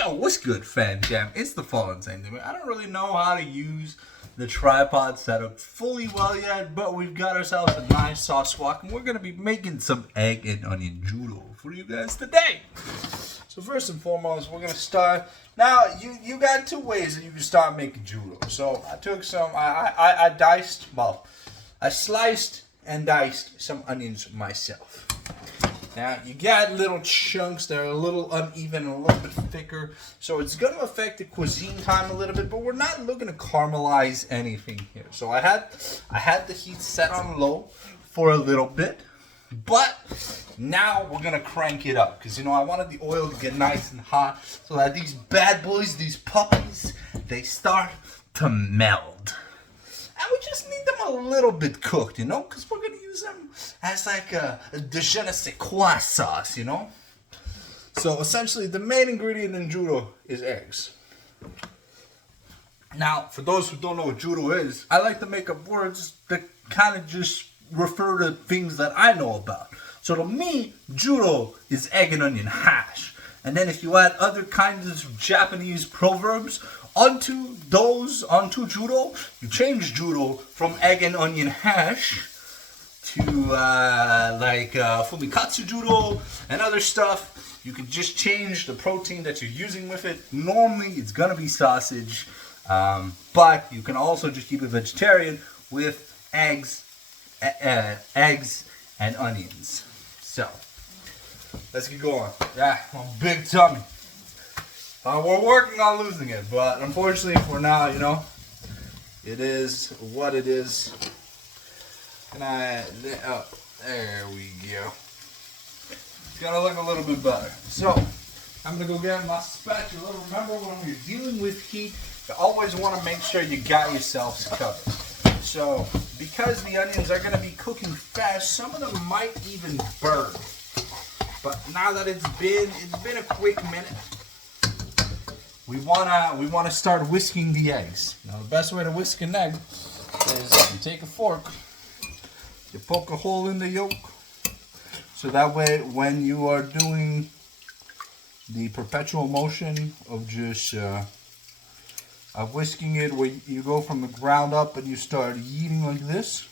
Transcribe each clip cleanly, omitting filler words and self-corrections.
Yo, what's good, Fan Jam? It's the Fallen Saint. I don't really know how to use the tripod setup fully well yet, but we've got ourselves a nice sauce wok, and we're going to be making some egg and onion Juro for you guys today. So first and foremost, we're going to start. Now, you got two ways that you can start making Juro. So I took some, I sliced and diced some onions myself. Now, you got little chunks that are a little uneven and a little bit thicker, so it's going to affect the cuisine time a little bit, but we're not looking to caramelize anything here. So I had the heat set on low for a little bit, but now we're going to crank it up because, I wanted the oil to get nice and hot so that these bad boys, these puppies, they start to meld. And we just need them a little bit cooked, because we're going to use them as like a je ne sais quoi sauce, So essentially, the main ingredient in Juro is eggs. Now, for those who don't know what Juro is, I like to make up words that kind of just refer to things that I know about. So to me, Juro is egg and onion hash. And then if you add other kinds of Japanese proverbs onto Juro, you change Juro from egg and onion hash to fumikatsu Juro and other stuff. You can just change the protein that you're using with it. Normally it's gonna be sausage, but you can also just keep it vegetarian with eggs and onions. So let's get going. Yeah, I'm big tummy. We're working on losing it, but unfortunately for now, it is what it is. There we go. It's gotta look a little bit better. So, I'm gonna go get my spatula. Remember, when you're dealing with heat, you always want to make sure you got yourselves covered. So, because the onions are gonna be cooking fast, some of them might even burn. But now that it's been a quick minute, we wanna start whisking the eggs. Now the best way to whisk an egg is you take a fork, you poke a hole in the yolk, so that way when you are doing the perpetual motion of just of whisking it, where you go from the ground up and you start yeeting like this,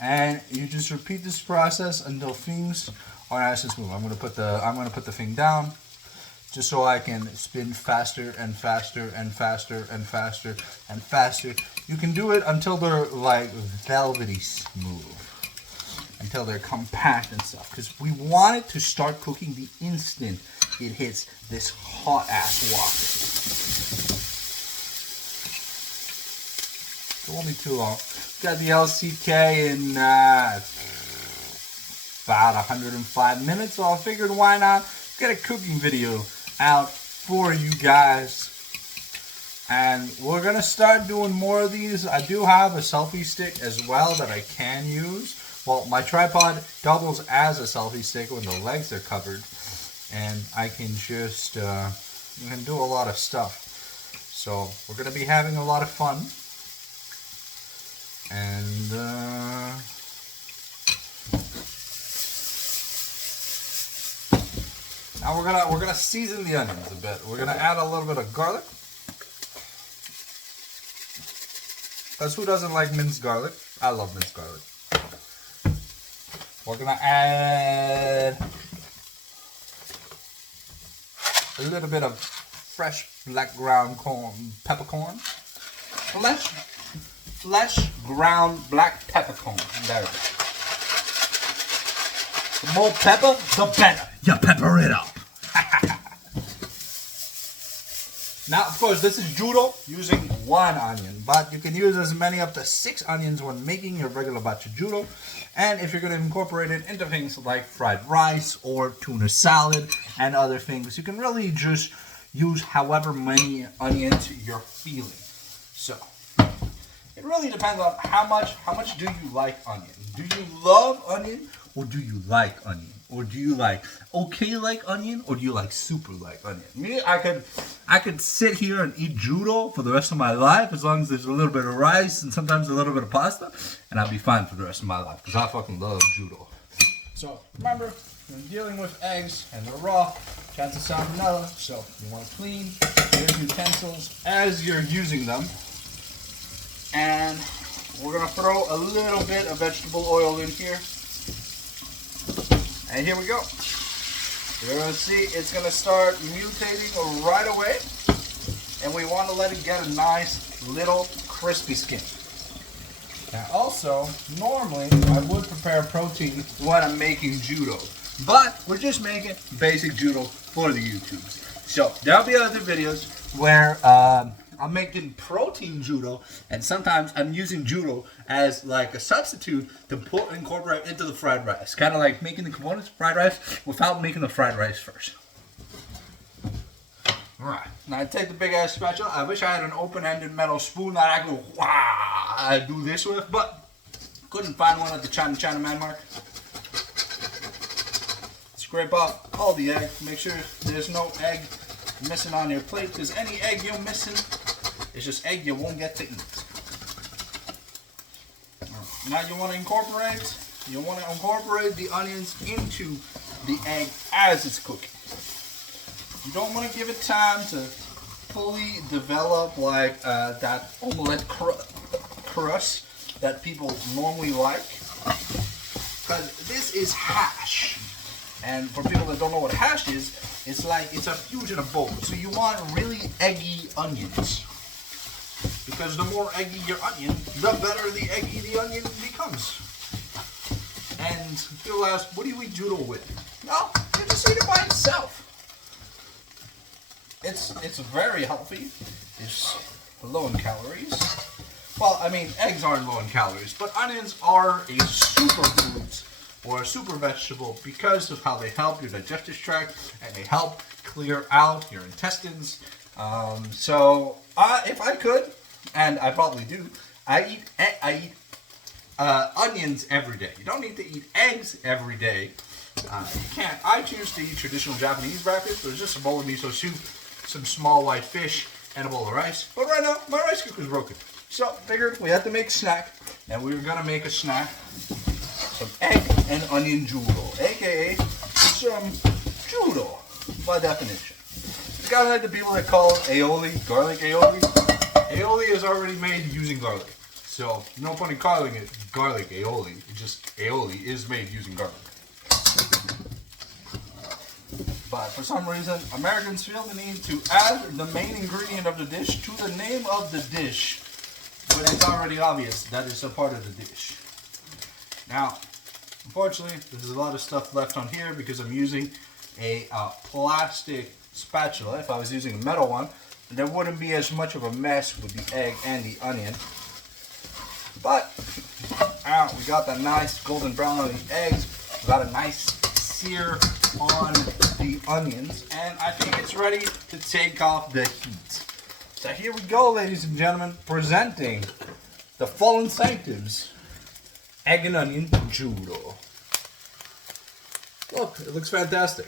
and you just repeat this process until things are nice and smooth. I'm gonna put the thing down, just so I can spin faster and faster and faster and faster and faster. You can do it until they're like velvety smooth, until they're compact and stuff, because we want it to start cooking the instant it hits this hot ass wok. It won't be too long. Got the LCK in about 105 minutes, so I figured why not get a cooking video out for you guys. And we're gonna start doing more of these. I do have a selfie stick as well that I can use. Well, my tripod doubles as a selfie stick when the legs are covered, and I can just you can do a lot of stuff. So we're gonna be having a lot of fun, and now we're gonna season the onions a bit. We're gonna add a little bit of garlic. Because who doesn't like minced garlic? I love minced garlic. We're gonna add a little bit of fresh black ground peppercorn. Fresh ground black peppercorn. There it is. The more pepper, the better. You pepper it up. Now, of course, this is Juro using 1 onion, but you can use as many up to 6 onions when making your regular batch of Juro. And if you're going to incorporate it into things like fried rice or tuna salad and other things, you can really just use however many onions you're feeling. So, it really depends on how much do you like onion. Do you love onion, or do you like onion? Or do you like okay like onion, or do you like super like onion? Me, I could sit here and eat Juro for the rest of my life as long as there's a little bit of rice and sometimes a little bit of pasta, and I'll be fine for the rest of my life because I fucking love Juro. So remember, when dealing with eggs and they're raw, chances are salmonella, so you want to clean your utensils as you're using them. And we're going to throw a little bit of vegetable oil in here. And here we go. You're going to see it's going to start mutating right away. And we want to let it get a nice little crispy skin. Now also, normally I would prepare protein when I'm making Juro. But we're just making basic Juro for the YouTubes. So there'll be other videos where I'm making protein Juro, and sometimes I'm using Juro as like a substitute to incorporate into the fried rice. Kind of like making the components of fried rice without making the fried rice first. Alright, now I take the big ass spatula. I wish I had an open-ended metal spoon that I could do this with, but couldn't find one at the China Man Mark. Scrape off all the egg. Make sure there's no egg missing on your plate, because any egg you're missing is just egg you won't get to eat. Now you want to incorporate the onions into the egg as it's cooking. You don't want to give it time to fully develop like that omelette crust that people normally like, because this is hash. And for people that don't know what hash is, it's a fusion of both. So you want really eggy onions, because the more eggy your onion, the better the eggy the onion becomes. And people ask, what do you eat Juro with? No, you just eat it by itself. It's very healthy. It's low in calories. Well, I mean, eggs aren't low in calories, but onions are a superfood or a super vegetable because of how they help your digestive tract and they help clear out your intestines. So if I could, and I probably do, I eat onions every day. You don't need to eat eggs every day. You can't. I choose to eat traditional Japanese breakfast. There's just a bowl of miso soup, some small white fish, and a bowl of rice. But right now, my rice cooker is broken. So figured we had to make a snack, and we were gonna make a snack, some egg and onion Juro, aka some Juro by definition. It's kind of like the people that call aioli garlic aioli. Aioli is already made using garlic, so no point in calling it garlic aioli. It just aioli is made using garlic. But for some reason, Americans feel the need to add the main ingredient of the dish to the name of the dish when it's already obvious that it's a part of the dish. Now, unfortunately, there's a lot of stuff left on here because I'm using a plastic spatula. If I was using a metal one, there wouldn't be as much of a mess with the egg and the onion. But we got that nice golden brown on the eggs. We got a nice sear on the onions, and I think it's ready to take off the heat. So here we go, ladies and gentlemen, presenting the Fallen Sanctums egg and onion Juro. Look, it looks fantastic.